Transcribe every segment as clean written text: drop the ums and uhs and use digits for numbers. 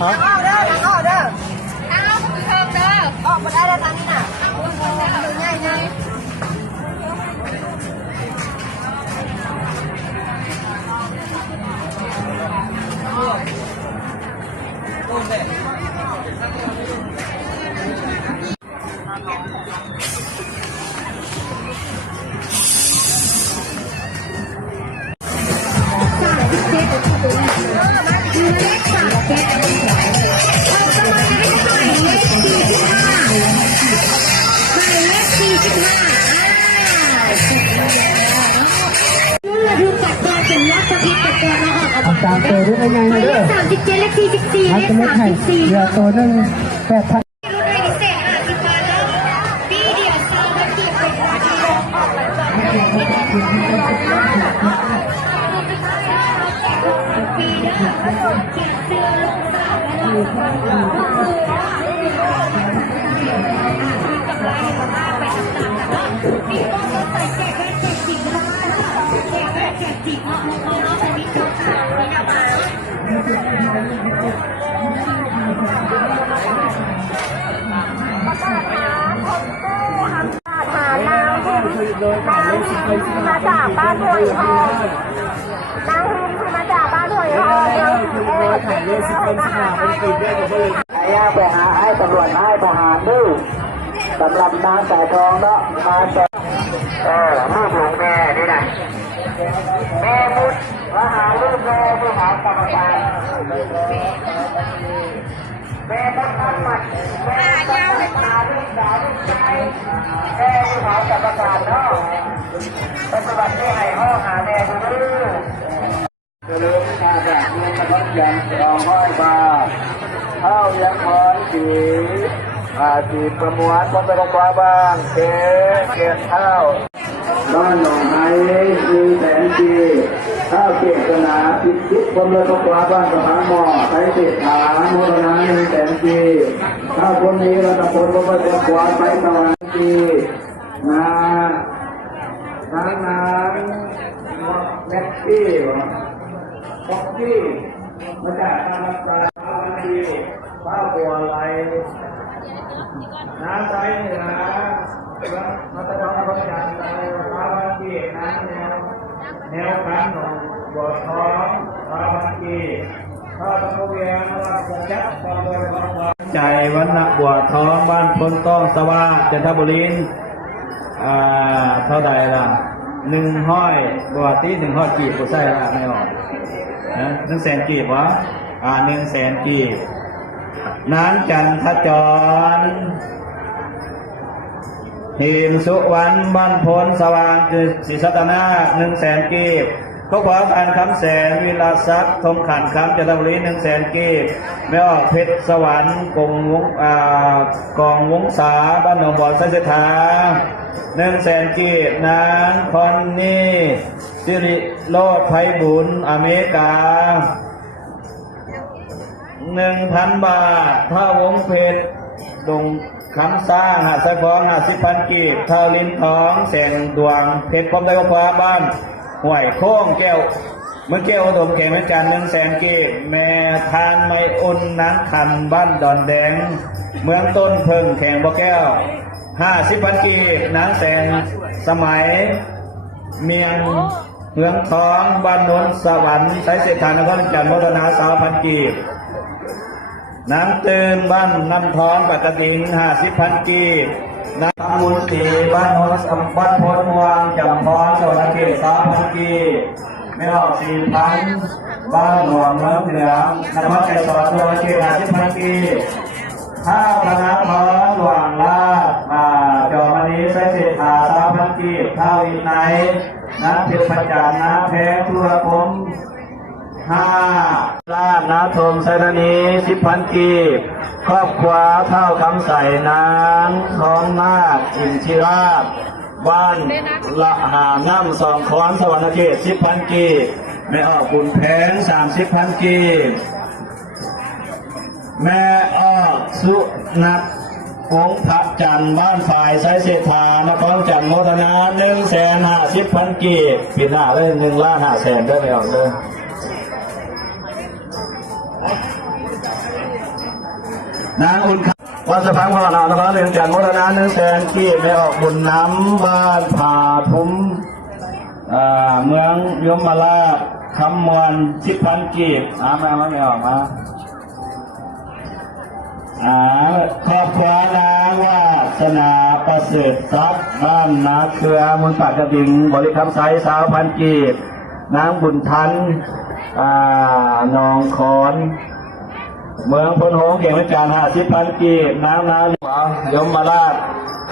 ออกเด้อออกเด้อเอาเพิ่มเด้อออกมาได้แล้วตอนนี้น่ะง่ายง่ายตามตัวด้วยไงนะเด้อ37เลข44เลข34เดี๋ยวตัวนึง8,000มาจากบ้านถวยทองนางฮิมคือมาจากบ้านถวยทองถ่ายรูปสิเป็นสหเป็นปีด้วยกับเลยไอ้ย่าไปหาไอ้ตำรวจให้ทหารดื้อสำหรับนางสายทองเนาะมาจากลูกหลวงแม่นี่นะแม่มุดมาหาลูกแม่ไปหากรรมการแม่มุดทำมันแม่ยาวเลยมาลูกสาวลูกชายแม่ไปหากรรมการเนาะปฏิบัติให้ให้ห้องหาแม่ดูจะเริ่มมาจากเมืองนครยันรองห้อยบาเข้ายังคอนสีจีประมวลคนเป็นกว่าบ้างเก็บข้าวบ้านหนองไห้คือแสนจีข้าวเก็บกระนาพิษคนเลยกว่าบ้านกระพังหม้อใช้เศษฐานโมรณะ100,000จีข้าวคนนี้เราตะโกนว่าเป็นกว่าไปตะวันจีนาแม็กซี่บ็อกซี่มาจากตาลักษาดีข้าวบัวไหลน้ำใสเหนือมาตะวันตกจันทร์ข้าวบันกีน้ำแนวขันหนองบัวทองข้าวบันกีข้าวตะโกเวียนวัดกระจับตะโกนของใจวันณะบัวทองบ้านพลต้องสวัสดิ์จันทบุรีเท่าใดล่ะ100บวชที่100กีบกูใส่ละไม่ออกนะ100,000กีบวะ100,000กีบนางจันทจรหิมสุวรรณบ้านพลสว่างคือศรีสัตนา100,000กีบข้อความอันคำแสนวิลาศักดิ์ทมขันคำจันทบุรี100,000กีบไม่ออกเพชรสวรรค์กองวงศาบ้านหนองบ่อไซเสถา100,000กีบนางคอนนี่สิริโลดไพบุญอเมริกา1,000 บาทท่าวงเพชรดงคำสร้างสายฟอง50,000กีบท่าลิ้นทองแสงดวงเพชรความได้กว่าบ้านห่วยโค้งแก้วเมื่อแก้วดมแข่งเหมือนกัน100,000กีบแม่ทานไม่อุ่นนางคันบ้านดอนแดงเมืองต้นเพิ่งแข่งบ่แก้ว50,000กีบนางแสงสมัยเมียงเมืองทองบ้านนนสวรรค์ใช้เศรษฐานครจันทร์วัฒนา3,000กีบน้ำตื่นบ้านน้ำทองปัตตานี50,000กีบน้ำมูลสีบ้านโนนสัมปัตพลวางจำพรสวนเขต3,000กีบไม่ออก4,000บ้านหลวงเมืองเหนือนวัดไก่สอดสวนเขต50,000กีบข้าวคณะพรหลวงลาดจอมณีใช้เศรษฐา3,000กีบข้าวอินไนน้ำเพ็ญประจานน้ำแพ้ทั่วผม5ล้านนาทมไซนานี10,000กีบครอบครัวเท่าคำใส่นางท้องนาคอินทิราช บ้านละหาน้ำสองคอนสวรรณเขต10,000 กีบแม่ออกบุญแพง30,000 กีบแม่ออกสุนัทวงพระจันทร์บ้านฝ่ายไซเศรษฐานครจันทร์โมทนา150,000 กีบปีหน้าเลย1,500,000ได้ไม่ออกเลยนางอุ่นวัดสะพังพ่อนอนคร1จันทร์โมทนา100,000 กีบไม่ออกบุญน้ำบ้านผาทุมเมืองยมราชคำมวล10,000 กีบมาไม่ออกมาครอบครัวนางว่าสนาประเสริฐทรัพย์บ้านนาเครือมูลปากกระดิ่งบริคำไซ20,000 กีบนางบุญทันนองคอนเมืองพลโหงเก่งวิจารณ์50,000 กีบนางนาหลวงยมราช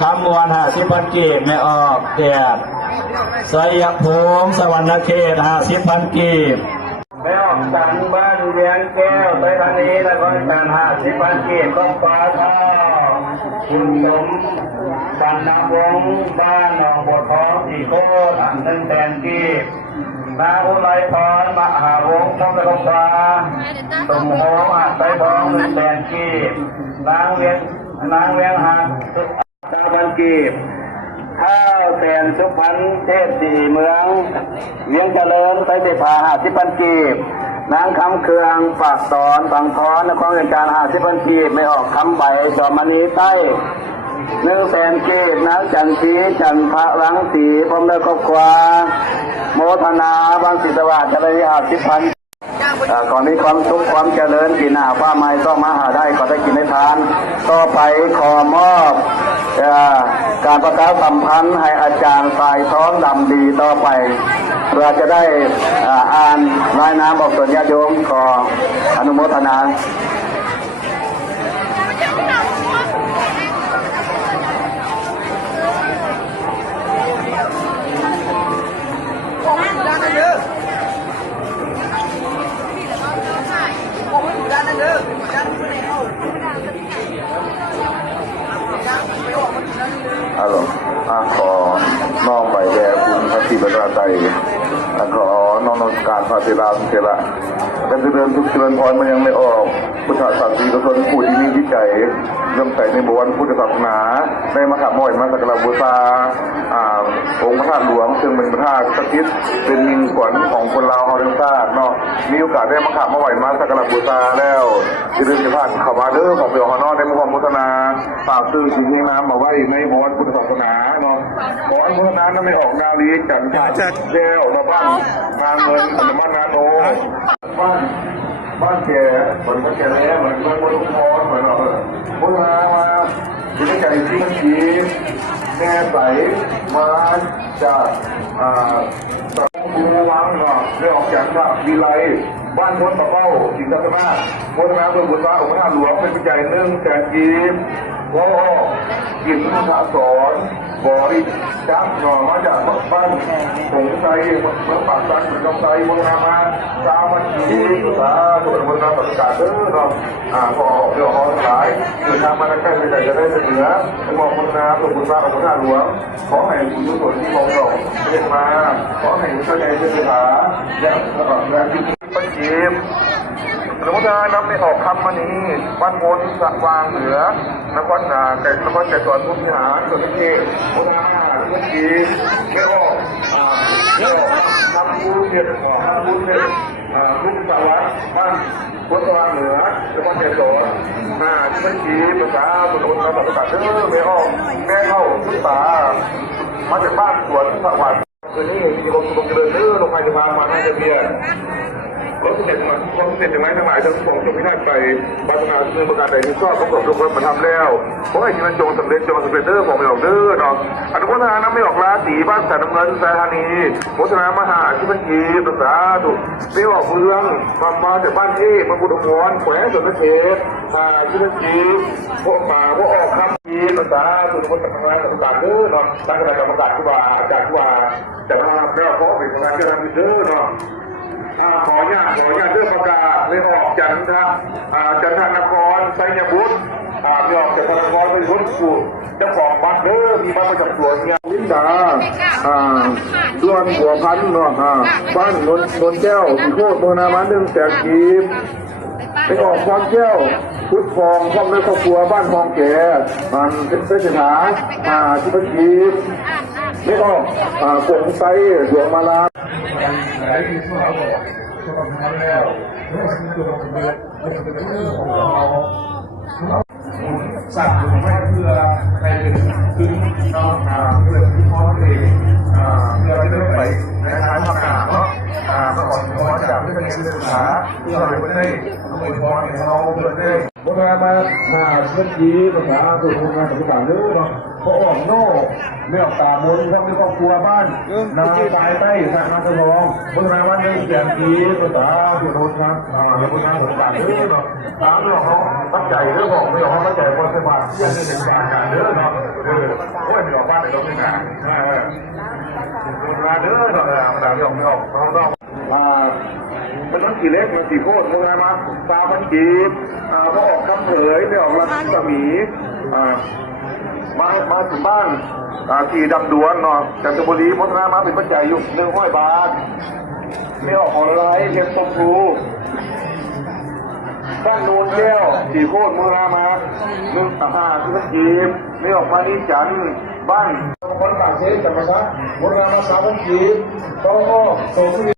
คำมวล50,000 กีบไม่ออกแดดสยภูมิสวรรณเขต50,000 กีบแม่ออกสันบ้านเวียงแก้วไปทางนี้แล้วก็การ50,000 กีบก็ฟ้าท่าคุณสมสันนาวงบ้านหนองบัวทองที่โคตร100,000 กีบนางอุไรพรมหาวงศ์ช่องตะกฟ้าสมโหไตทอง100,000 กีบนางเวียงหัก9,000 กีบข้าวแสนสุพรรณเทพสี่เมืองเวียงเจริญไซเศรษฐา50,000 กีบนางคำเครืองปากสอนฝั่งทอนนครเวียงจันทร์50,000 กีบไม่ออกคำใบจอมณีใต้100,000 กีบนางจันทีจันทรังสีพร้อมด้วยครอบครัวโมทนาบางศิษวาเจริญ50,000ก่อนมีความสุขความเจริญปีหน้าฟ้าไม้ต้องมาหาได้ก็ได้กินได้ทานต่อไปขอมอบการประกาศสัมพันธ์ให้อาจารย์สายท้องดำดีต่อไปเพื่อจะได้อ่านรายนามบอกส่วนญาติโยมขออนุโมทนาฮัลโหลขอน้องใบแดงคุณพระศิบราไตขอน้องนนการพระเทราเทระเป็นเดินทุกเชิญพรมันยังไม่ออกพุทธศาสนาชนผู้ที่มีวิจัยเริ่มใส่ในบวรพุทธศาสนาได้มาขับม้อยมาสักการะบูชาองค์พระธาตุหลวงซึ่งเป็นพระธาตุศักดิ์สิทธิ์เป็นมิ่งขวัญของคนลาวเอาเรื่องชาติเนาะมีโอกาสได้มาขับมาไหวมาสักการะบูชาแล้วจะเดินผ่านเข้ามาเด้อของเปียวฮอนอได้มาความพัฒนาฝากซื้อสิ่งนี้น้ำมาไว้ในบวรพุทธศาสนาเนาะบวรพุทธศาสนานั้นไม่ออกนาลีจันทร์แก้วมาบ้านงานเงินอันมันนาโนบ้านแก่เหมือนบ้านแก่แล้วเหมือนบ้านบนทุกคนเหมือนเราพุทธนามาที่ได้ใจที่มันดีแน่ใสมาจากสังคูวังเนาะได้ออกจากว่าวิไลบ้านพ้นตะเป้าจิตรนาพุทธนาโดยบุญว่าองค์พระหลวงเป็นวิจัย100,000 กีบก็กินพระสอนบริจักหน่อมาจากบ้านสงสัยเมืองปากสันเหมือนกำไสพุทธนามา3,000 กีบสาธุพุทธนาประกาศเด้อเนาะขอเดี๋ยวขอหลายเดินทางมาใกล้ๆใจจะได้เหนือมองพุทธนาตัวบุญว่าองค์พระหลวงขอให้คุณทุกคนที่มองเราเรียกมาขอให้เข้าใจเรื่องหาและที่ปัจจิมสมมติว่านับไม่ออกคำมานี้บ้านโพธิสวางเหนือนครนาแต่นครใจสอนผู้พิหารส่วนที่โบราณเมื่อกี้ไม่ออกทำผู้เพียรขอทำผู้เพียรลูกสาวบ้านโพธิสวางเหนือนครใจสอนเมื่อกี้ภาษาสุนทรภาษาไม่ออกแม่เข้าพุทธามาจากบ้านสวนสวัสดิ์คืนนี้มีลมเดินลงไปจะพามาให้เบียร์รถเสร็จมาคนเสร็จจากไหนทั้งหลายทั้งสองจงพินาศไปบาสนาเรื่องประการใดที่ชอบประกอบลงมาทำแล้วเพราะไอ้ที่มันจงสำเร็จเด้อผมไม่ออกเด้อเนาะอนุโมทนาน้ำไม่ออกราศีบ้านแสนน้ำเงินสายธานีโมทนามหาที่บัญชีภาษาถูกไม่ออกเมืองมาจากบ้านที่มาบุตรพรแขวงสวนเทพที่บัญชีพวกป่าพวกออกคำทีภาษาถูกคนทำงานต่างๆเด้อเนาะตั้งคณะกรรมการที่ว่าจากว่าจะมาแล้วเขาเป็นงานจะทำเด้อเนาะขอญาติเรื่องประกาศเลยออกจันทนครไซยบุตรไม่ออกจากนครไซยบุตรกูเจ้าของบัตรเด้อ มีบ้านประจำตัวเนี่ยลินดาส่วนหัวพันเนาะบ้านนนแก้วสีโคตรโมนามา1 แสนกีบไปออกคอนแก้วพุทธฟองพ่อแม่ครอบครัวบ้านทองแก่มันเป็นเส้นสถาที่พันกีบไม่ออกกงไซหลวงมาลาสั่งอยู่ไม่เพื่อในคืนนอนเพื่อที่พ่อเองเพื่อเรื่องไปในทางพักเนาะเมื่อก่อนพ่อจากที่เป็นศึกษาเพื่อให้ได้เอาไปพ่อในเราเพื่อได้โบราณมาเมื่อกี้ภาษาตัวโบราณภาษาเรื่องเนาะพอออกโน่ไม่ออกตามนพ่อในครอบครัวบ้านนาตายใต้สร้างมาสมองโบราณวันนี้แสนกีภาษาตัวโบราณโบราณภาษาเรื่องเนาะตามเรื่องเขาตั้งใจเรื่องของไม่ออกตั้งใจคนเสียบ้านยังไม่เป็นการเรื่องเนาะโอ้ยไม่ออกบ้านในโรงงานเรื่องเนาะมันเรื่องไม่ออกเขาต้องมันต้องกี่เล็กมันกี่โคตรโบราณมา3,000 กีบพอออกคำเผยไม่ออกรัศมีมาถึงบ้านที่ดำดวนเนาะจันทบุรีพัฒนามาเป็นปัจจัยอยู่100 บาทไม่ออกของอะไรเพียงต้นทูบ้านโนนแก้ว4 โคตรพัฒนามา1 ที่พันกีบไม่ออกมานี่จันบ้านคนต่างเส้นธรรมชาติพัฒนามา3,000 กีบก็ส่งที่